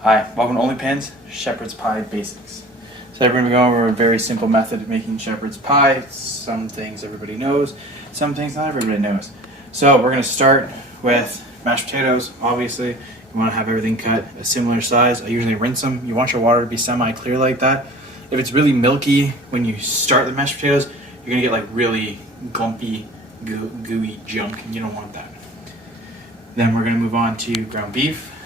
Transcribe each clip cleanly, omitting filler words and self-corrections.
Hi, welcome to Only Pins, Shepherd's Pie Basics. So we're going to go over a very simple method of making shepherd's pie. Some things everybody knows, some things not everybody knows. So we're going to start with mashed potatoes. Obviously, you want to have everything cut a similar size. I usually rinse them. You want your water to be semi-clear like that. If it's really milky when you start the mashed potatoes, you're going to get like really glumpy, gooey junk, and you don't want that. Then we're going to move on to ground beef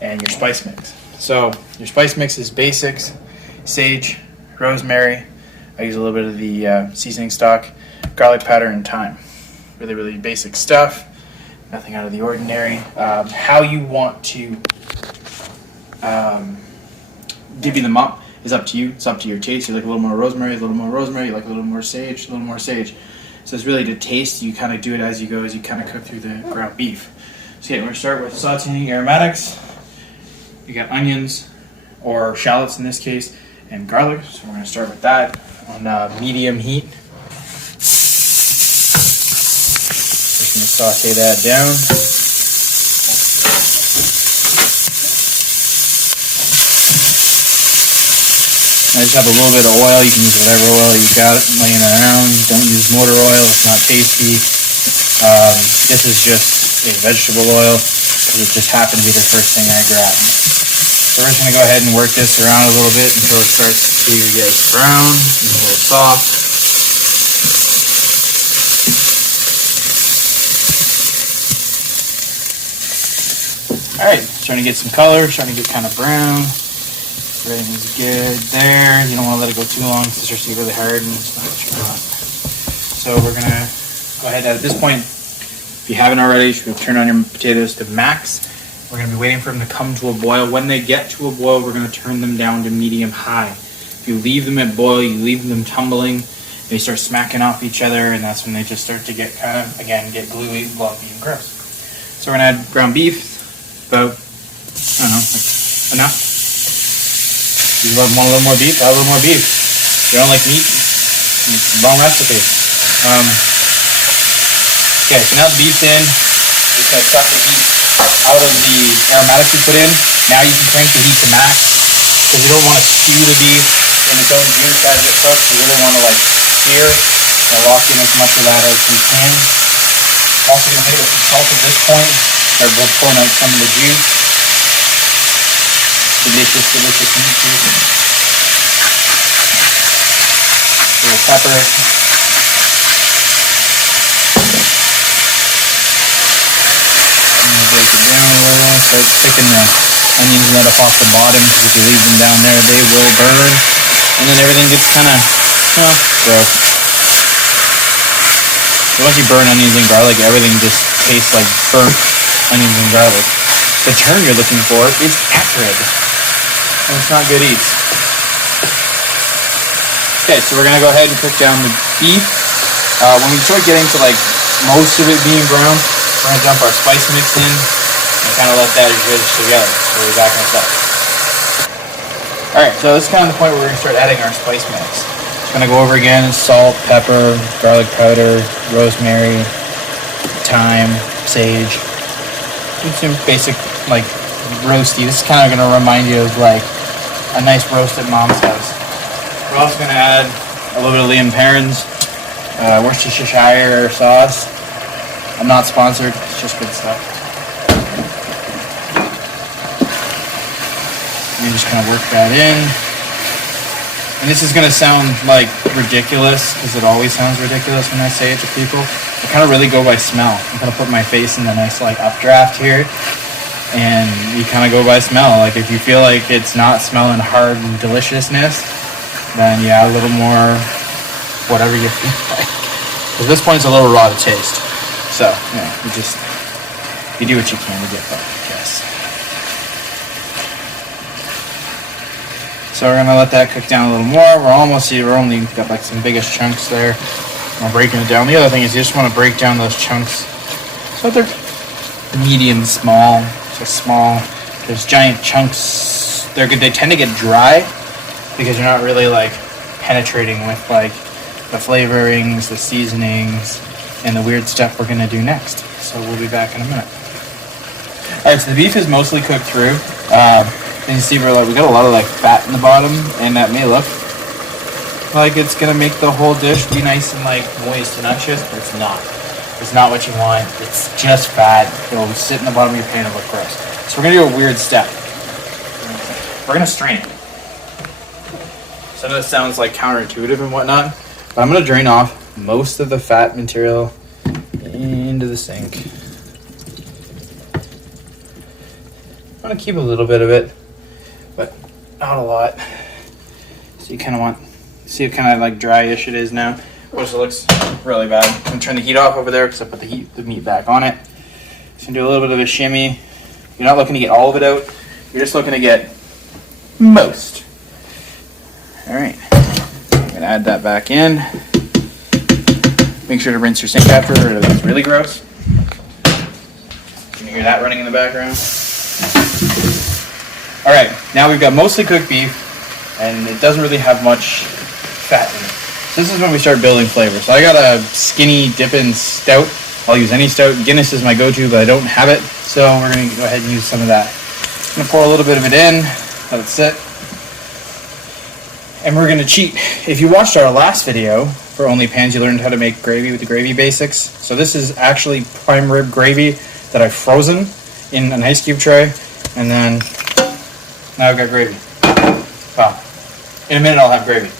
and your spice mix. So your spice mix is basics: sage, rosemary. I use a little bit of the seasoning stock, garlic powder, and thyme. Really basic stuff. Nothing out of the ordinary. How you want to divvy them up is up to you. It's up to your taste. You like a little more rosemary, a little more rosemary. You like a little more sage, a little more sage. So it's really to taste. You kind of do it as you go, as you kind of cook through the ground beef. So yeah, we're going to start with sauteing aromatics. You got onions, or shallots in this case, and garlic. So we're going to start with that on medium heat. Just going to saute that down. I just have a little bit of oil. You can use whatever oil you've got laying around. Don't use motor oil. It's not tasty. This is just a vegetable oil because it just happened to be the first thing I grabbed. So we're just going to go ahead and work this around a little bit until it starts to get brown and a little soft. Alright, starting to get some color, starting to get kind of brown. Everything's good there. You don't want to let it go too long because it starts to get really hard and it's not what you want. So we're going to go ahead at this point. If you haven't already, you should turn on your potatoes to max. We're going to be waiting for them to come to a boil. When they get to a boil, we're going to turn them down to medium-high. If you leave them at boil, you leave them tumbling, they start smacking off each other, and that's when they just start to get kind of, again, get gluey, lumpy, and gross. So we're going to add ground beef, about, I don't know, like enough. If you want a little more beef, add a little more beef. If you don't like meat, it's a long recipe. Okay, so now the beef's in. It's going to suck the heat out of the aromatics we put in. Now you can crank the heat to max because you don't want to stew the beef in its own juice as it cooks. You really want to like sear and lock in as much of that as you can. Also going to hit it with some salt at this point. Start pouring out some of the juice. Delicious meat juice. A little pepper. Break it down a little, start picking the onions right up off the bottom, because if you leave them down there, they will burn, and then everything gets kind of, well, gross. So once you burn onions and garlic, everything just tastes like burnt onions and garlic. The term you're looking for is acrid, and it's not good eats. Okay, so we're going to go ahead and cook down the beef. When we start getting to like most of it being brown, we're going to dump our spice mix in and kind of let that ridge together. So we'll be back in a sec. Alright, so this is kind of the point where we're going to start adding our spice mix. Just going to go over again: salt, pepper, garlic powder, rosemary, thyme, sage. Do some basic, like, roasty. This is kind of going to remind you of, like, a nice roast at Mom's house. We're also going to add a little bit of Lea & Perrins, Worcestershire sauce. I'm not sponsored, it's just good stuff. And just kind of work that in. And this is going to sound like ridiculous, because it always sounds ridiculous when I say it to people. I kind of really go by smell. I'm going to put my face in the nice like updraft here, and you kind of go by smell. Like if you feel like it's not smelling hard and deliciousness, then you add a little more whatever you feel like. At this point it's a little raw to taste. So, yeah, you do what you can to get that, I guess. So we're going to let that cook down a little more. We're only got like some biggest chunks there. We're breaking it down. The other thing is you just want to break down those chunks so they're medium small, just small. There's giant chunks. They're good. They tend to get dry because you're not really like penetrating with like the flavorings, the seasonings, and the weird stuff we're going to do next. So we'll be back in a minute. Alright, so the beef is mostly cooked through. And you see we got a lot of like fat in the bottom, and that may look like it's gonna make the whole dish be nice and like moist and unctuous, but it's not. It's not what you want. It's just fat. It'll sit in the bottom of your pan and look gross. So we're gonna do a weird step. We're gonna strain it. Some of this sounds like counterintuitive and whatnot, but I'm gonna drain off most of the fat material into the sink. I'm gonna keep a little bit of it, but not a lot. So you kind of want, see how kind of like dryish it is now, which looks really bad. I'm gonna turn the heat off over there because I put the meat back on it. Just gonna do a little bit of a shimmy. You're not looking to get all of it out. You're just looking to get most. All right, I'm gonna add that back in. Make sure to rinse your sink after, or it's really gross. Can you hear that running in the background? All right, now we've got mostly cooked beef, and it doesn't really have much fat in it. So this is when we start building flavor. So I got a skinny dippin' stout. I'll use any stout. Guinness is my go-to, but I don't have it, so we're gonna go ahead and use some of that. I'm gonna pour a little bit of it in, let it sit, and we're gonna cheat. If you watched our last video for Only Pans, you learned how to make gravy with the gravy basics. So this is actually prime rib gravy that I've frozen in an ice cube tray, and then now I've got gravy. Wow. In a minute I'll have gravy.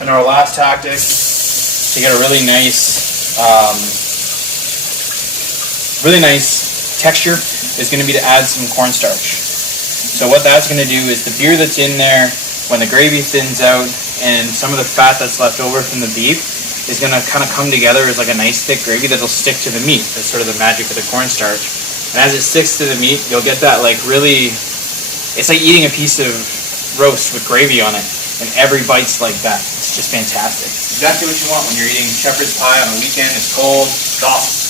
And our last tactic to get a really nice texture is going to be to add some cornstarch. So what that's going to do is the beer that's in there, when the gravy thins out and some of the fat that's left over from the beef is going to kind of come together as like a nice thick gravy that'll stick to the meat. That's sort of the magic of the cornstarch. And as it sticks to the meat, you'll get that like really, it's like eating a piece of roast with gravy on it, and every bite's like that. It's just fantastic. It's exactly what you want when you're eating shepherd's pie on a weekend. It's cold. It's awesome.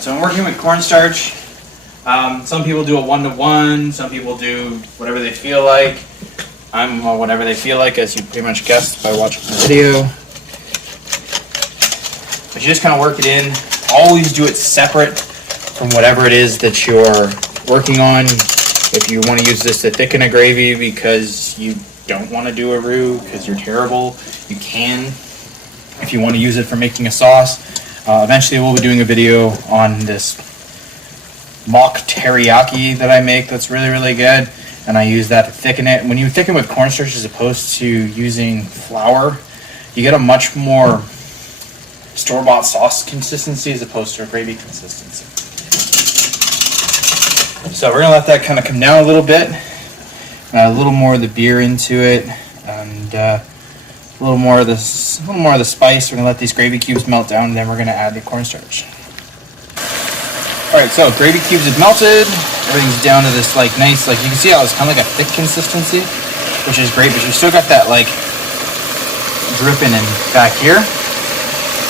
So I'm working with cornstarch. Some people do a 1-to-1. Some people do whatever they feel like. I'm whatever they feel like, as you pretty much guessed by watching the video. But you just kind of work it in. Always do it separate from whatever it is that you're working on. If you want to use this to thicken a gravy because you don't want to do a roux because you're terrible, you can. If you want to use it for making a sauce, eventually we'll be doing a video on this mock teriyaki that I make that's really, really good, and I use that to thicken it. When you thicken with cornstarch as opposed to using flour, you get a much more store-bought sauce consistency as opposed to a gravy consistency. So we're gonna let that kind of come down a little bit, a little more of the beer into it, and a little more of the spice. We're gonna let these gravy cubes melt down, and then we're gonna add the cornstarch. All right, so gravy cubes have melted. Everything's down to this like nice, like you can see how it's kind of like a thick consistency, which is great. But you still got that like dripping in back here.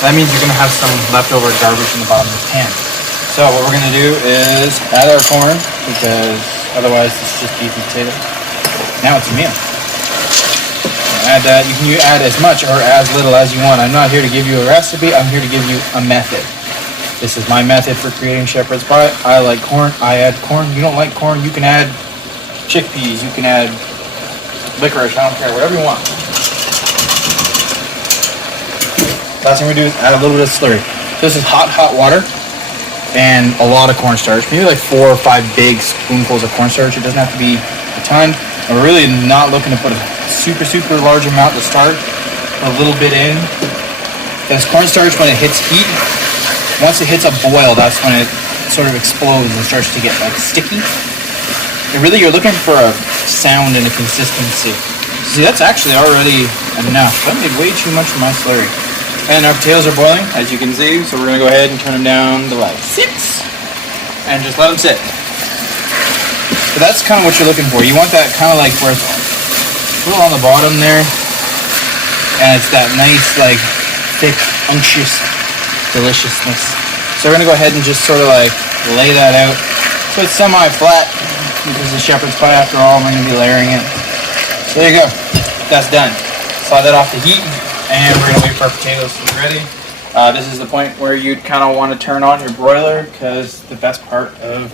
That means you're gonna have some leftover garbage in the bottom of the pan. So what we're gonna do is add our corn, because otherwise it's just beef and potato. Now it's a meal. Add that. You can add as much or as little as you want. I'm not here to give you a recipe. I'm here to give you a method. This is my method for creating shepherd's pie. I like corn. I add corn. You don't like corn, you can add chickpeas. You can add licorice. I don't care. Whatever you want. Last thing we do is add a little bit of slurry. So this is hot water and a lot of cornstarch. Maybe like 4 or 5 big spoonfuls of cornstarch. It doesn't have to be a ton. And we're really not looking to put a super large amount to start. A little bit in. Because cornstarch, when it hits heat, once it hits a boil, that's when it sort of explodes and starts to get like sticky. And really, you're looking for a sound and a consistency. See, that's actually already enough. That made way too much of my slurry. And our potatoes are boiling, as you can see, so we're going to go ahead and turn them down to like 6 and just let them sit. So that's kind of what you're looking for. You want that kind of like where it's a little on the bottom there, and it's that nice, like, thick, unctuous deliciousness. So we're going to go ahead and just sort of like lay that out so it's semi-flat, because the shepherd's pie, after all, we're going to be layering it. So there you go. That's done. Slide that off the heat. And we're going to wait for our potatoes to be ready. This is the point where you'd kind of want to turn on your broiler because the best part of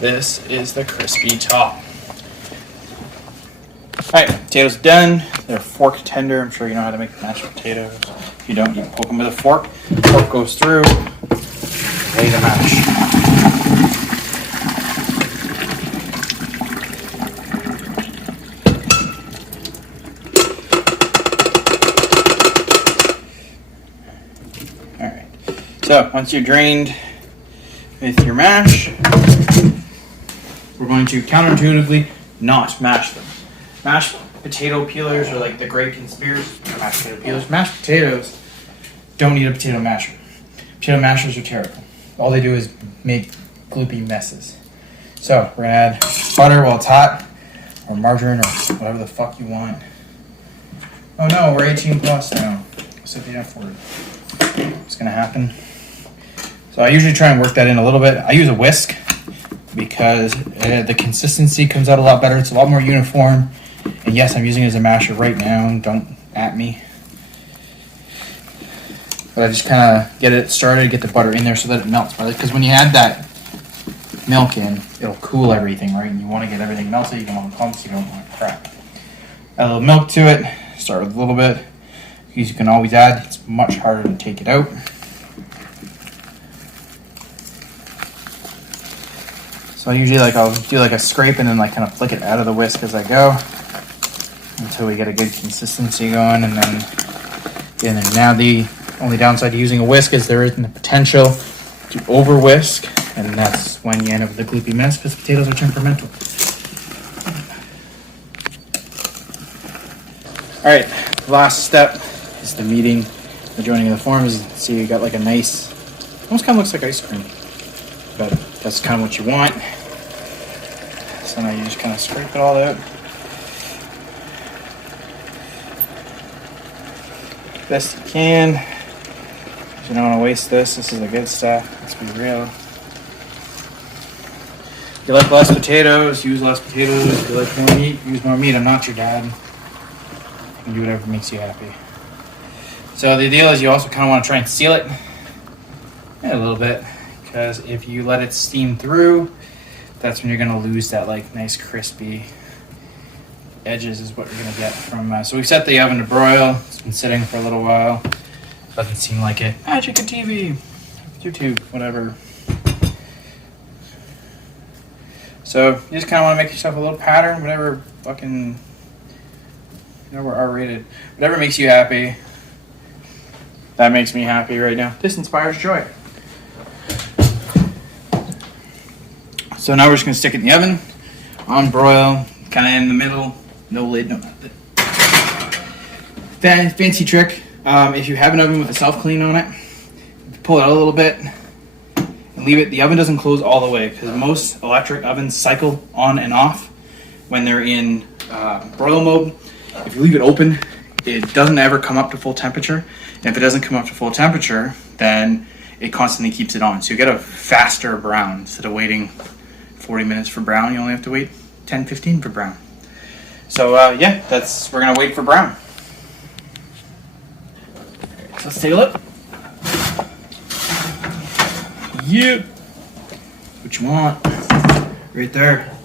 this is the crispy top. Alright, potatoes done. They're fork tender. I'm sure you know how to make mashed potatoes. If you don't, you can poke them with a fork. Fork goes through. Ready to mash. Alright, so once you're drained with your mash, we're going to counterintuitively not mash them. Mashed potato peelers are like the great conspiracy. Mashed potato peelers. Mashed potatoes don't need a potato masher. Potato mashers are terrible. All they do is make gloopy messes. So we're gonna add butter while it's hot, or margarine, or whatever the fuck you want. Oh no, we're 18 plus now. So the F word. What's gonna happen? So I usually try and work that in a little bit. I use a whisk because the consistency comes out a lot better. It's a lot more uniform. And yes, I'm using it as a masher right now. Don't at me. But I just kind of get it started, get the butter in there so that it melts. Because when you add that milk in, it'll cool everything, right? And you want to get everything melted. You don't want clumps. You don't want crap. Add a little milk to it. Start with a little bit. Because you can always add. It's much harder to take it out. So usually I'll do a scrape and then kind of flick it out of the whisk as I go until we get a good consistency going, and then now the only downside to using a whisk is there isn't the potential to over whisk, and that's when you end up with a gloopy mess because potatoes are temperamental. Alright, the last step is the kneading, the joining of the forms. See, you got like a nice, almost kind of looks like ice cream, but that's kind of what you want. So now you just kind of scrape it all out. Best you can. You don't want to waste this. This is the good stuff. Let's be real. If you like less potatoes, use less potatoes. If you like more meat, use more meat. I'm not your dad. You can do whatever makes you happy. So the deal is you also kind of want to try and seal it a little bit, because if you let it steam through, that's when you're going to lose that nice crispy edges is what you're going to get from. So we've set the oven to broil. It's been sitting for a little while. Doesn't seem like it. Magic and TV, YouTube, whatever. So you just kind of want to make yourself a little pattern, whatever fucking, we're R-rated. Whatever makes you happy. That makes me happy right now. This inspires joy. So now we're just going to stick it in the oven, on broil, kind of in the middle, no lid, no nothing. Fancy trick, if you have an oven with a self-clean on it, pull it out a little bit and leave it. The oven doesn't close all the way because most electric ovens cycle on and off when they're in broil mode. If you leave it open, it doesn't ever come up to full temperature. And if it doesn't come up to full temperature, then it constantly keeps it on. So you get a faster brown. Instead of waiting 40 minutes for brown, you only have to wait 10-15 for brown. So yeah, we're gonna wait for brown. So let's take a look. Yep. What you want? Right there.